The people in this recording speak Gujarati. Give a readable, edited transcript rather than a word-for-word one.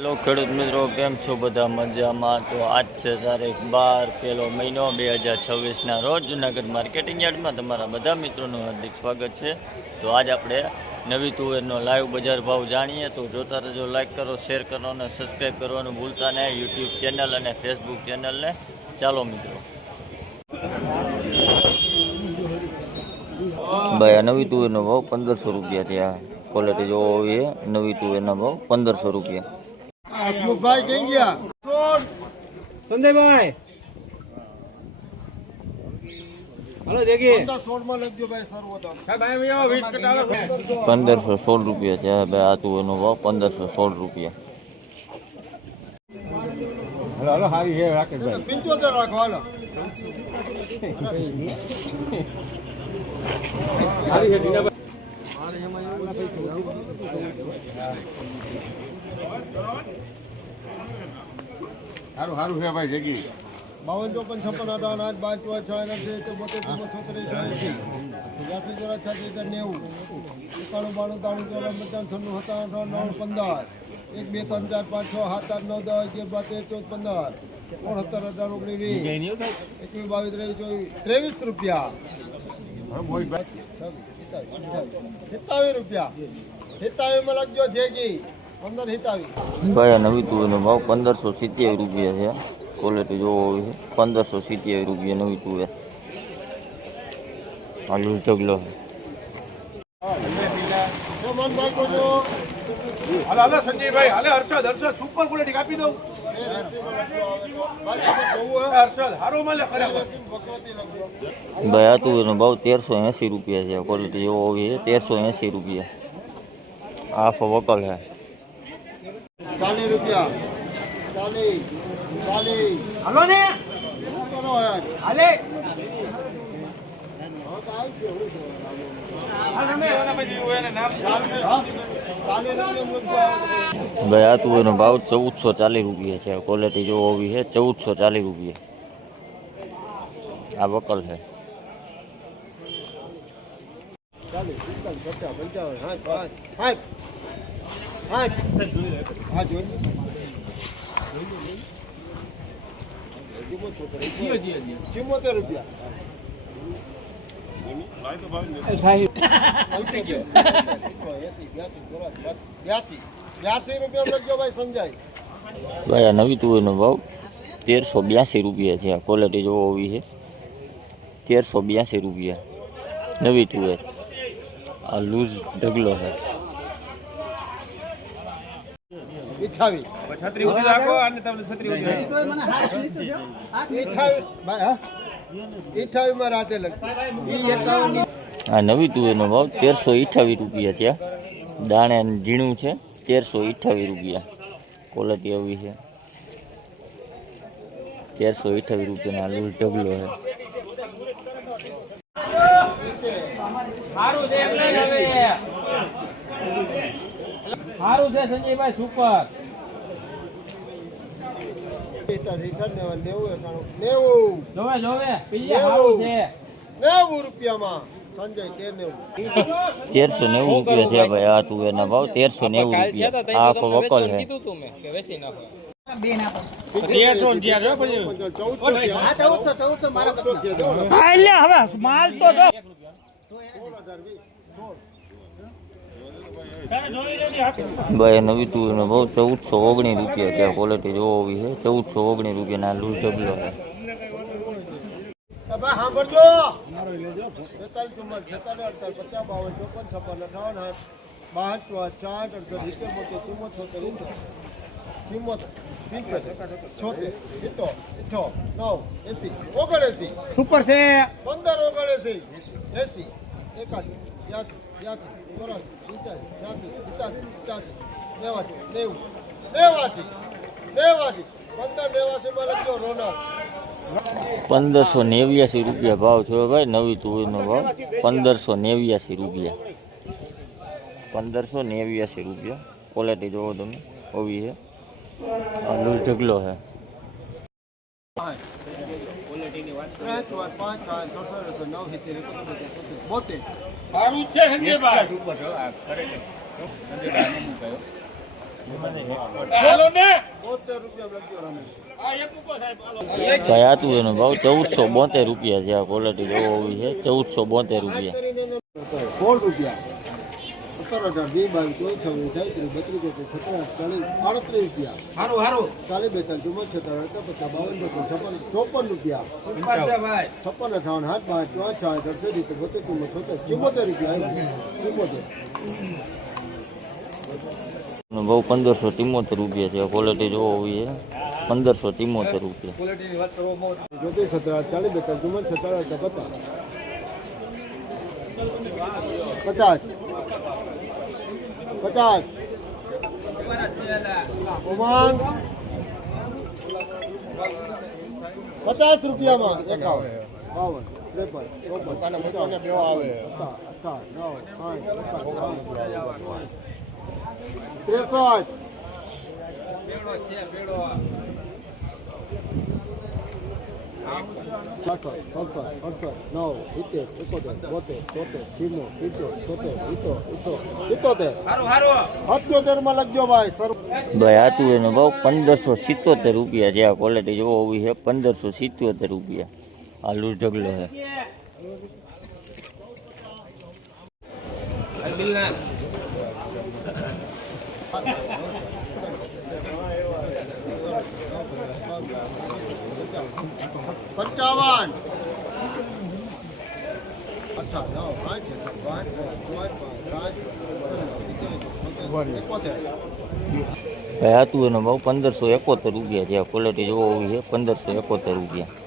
હેલો ખેડૂત મિત્રો, કેમ છો બધા? મજામાં? તો આજ છે તારીખ 12 પહેલો મહિનો 2026ના રોજ જૂનાગઢ માર્કેટિંગ યાર્ડમાં તમારા બધા મિત્રોનું હાર્દિક સ્વાગત છે. તો આજ આપણે નવી તુવેરનો લાઈવ બજાર ભાવ જાણીએ. તો જોતા રહેજો, લાઈક કરો, શેર કરો અને સબસ્ક્રાઈબ કરવાનું ભૂલતા નહીં યુટ્યુબ ચેનલ અને ફેસબુક ચેનલને. ચાલો મિત્રો, ભાઈ આ નવી તુવેરનો ભાવ 1500 રૂપિયા થયા. ક્વોલિટી જોવો હોવી નવી તુવેરના ભાવ 1500 રૂપિયા. હસમુખભાઈ કઈ ગયા? સંજયભાઈ હલો દેખી 16 લખજો ભાઈ સર્વોત્તમ સાહેબ ભાઈ આવો 20 કટાલો 1516 રૂપિયા છે ભાઈ આ તુવેરનો ભાવ 1516 રૂપિયા. હલો હલો હારી છે રાકેશભાઈ 75 રાખો હાલો હારી છે દીનાભાઈ હારું હારું છે ભાઈ જગી 52 55 58 8 5 6 9 72 73 84 90 91 92 93 94 95 96 97 98 99 1 2 3 4 5 6 7 8 9 10 11 12 13 14 15 16 17 18 19 20 21 22 23 રૂપિયા 27 રૂપિયા 27 માં લખજો જેગી 15 27 ભાઈ આ નવી તુવેરનો ભાવ 1570 રૂપિયા છે. ક્વોલિટી જોવો હોય છે 1570 રૂપિયા નવી તુવેર. આલુ ઢગલો છે. હાલો હાલો સંજયભાઈ, હાલે હર્ષદ સુપર ક્વોલિટી કાપી દઉં. હર્ષદ હારો મળે ખરેખર. ભાઈ આ તુવેરનો ભાવ 1380 રૂપિયા છે. ક્વોલિટી જોવો હોય 1380 રૂપિયા. આખો વકલ છે 40 રૂપિયા 40 હાલો ને હાલે ભાઈ આ તુવેરનો ભાવ 1440 રૂપિયા છે. ક્વોલિટી જોવો હોવી છે 1440 રૂપિયા. આ વકલ છે. ભાઈ આ નવી તુવેરનો ભાવ 1382 રૂપિયા છે. ક્વોલિટી જોવો હોવી છે 1382 રૂપિયા નવી તુવેર. આ લૂઝ ઢગલો છે 28 છત્રી ઉડી રાખો અને તમને છત્રી ઉડી 28 માં રાતે લખી. આ નવી તુવેરનો ભાવ 1328 રૂપિયા થયા. દાણે ઝીણું છે 1328 રૂપિયા. ક્વોલિટી આવી છે 1328 રૂપિયાના લૂઝ ઢગલો છે. સારું છે સંજયભાઈ સુપર 90 રૂપિયામાં સંજય 1390 રૂપિયા છે ભાઈ આ તુવેરના ભાવ 1390 રૂપિયા. આ આખો વકલ છે. માલ તો ભાઈ નવી તુવેરનો ભાવ 1419 રૂપિયા છે. ક્વોલિટી જોવો હોવી છે 1419 રૂપિયાના લૂઝ ઢગલો છે. સાંભળજો 47 સુપર છે 15 79 80 81 1589 રૂપિયા ભાવ થયો ભાઈ નવી તુવેરનો ભાવ 1589 રૂપિયા. 1589 રૂપિયા. ક્વોલિટી જોવો તમે હોવી છે લૂઝ ઢગલો છે. બોતેર રૂપિયા લખજો રમેશ. ભાઈ આ તું એનો ભાવ 1472 રૂપિયા છે. આ ક્વોલિટી જોવો હોવી છે 1472 રૂપિયા. 16 રૂપિયા 17,18 22 23 26 32 33 37 40 38 રૂપિયા હારું 40 42 46 54 રૂપિયા સુપર છે ભાઈ 56 58 8 5 4 6 72 74 રૂપિયા એનો ભાવ 1573 રૂપિયા છે. આ ક્વોલિટી જોવો હોવી છે 1573 રૂપિયા. જ્યોતિ 17 40 42 50 50 ઉમંગ 50 રૂપિયામાં 51 52 53 માં લખજો ભાઈ સર. ભાઈ આ તું એનો ભાવ 1577 રૂપિયા છે. આ ક્વોલિટી જોવો હોવી છે 1577 રૂપિયા. આ લૂઝ ઢગલો છે. પંચાવન ભાઈ આ તું એનો ભાવ 1571 રૂપિયા છે. આ ક્વોલિટી જોવો હોવી છે 1571 રૂપિયા.